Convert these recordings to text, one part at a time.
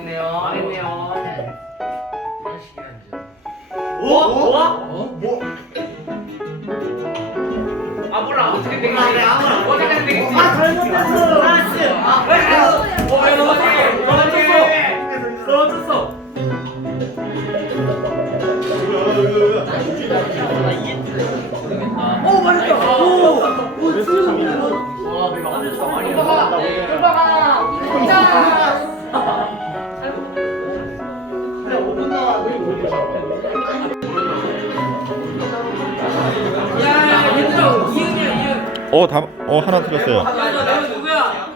망했네요. 망했네요. 오? 뭐? 뭐? 아 몰라 어떻게 되겠지? 그래. 어떻게 되겠지? 아 잘못했어. 나이스. 아 왜? 어, 왜 너지? 너지? 떨어졌어. 오 맞았다. 오. 오 지금. 와 내가 하면서 많이. 뚫어봐. 자. 야 얘들아. 어, 다, 어, 하나 틀렸어요. 야너 누구야?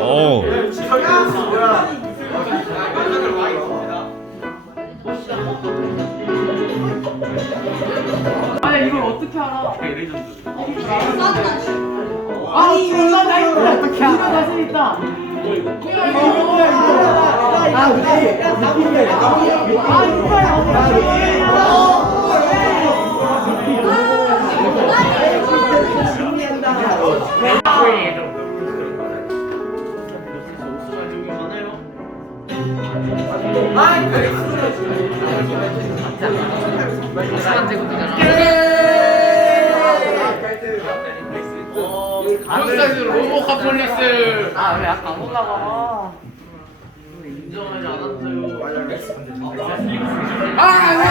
어, 아 이걸 어떻게 알아? 아 이거 나 이거 어떻게 알아? 자신 있다. 이거 이거? 아. 아 이거야. 시간 제거되잖아. 사이즈 로보카 폴리스. 아 왜 아까 안 올라가? 인정하지 않았어요. 아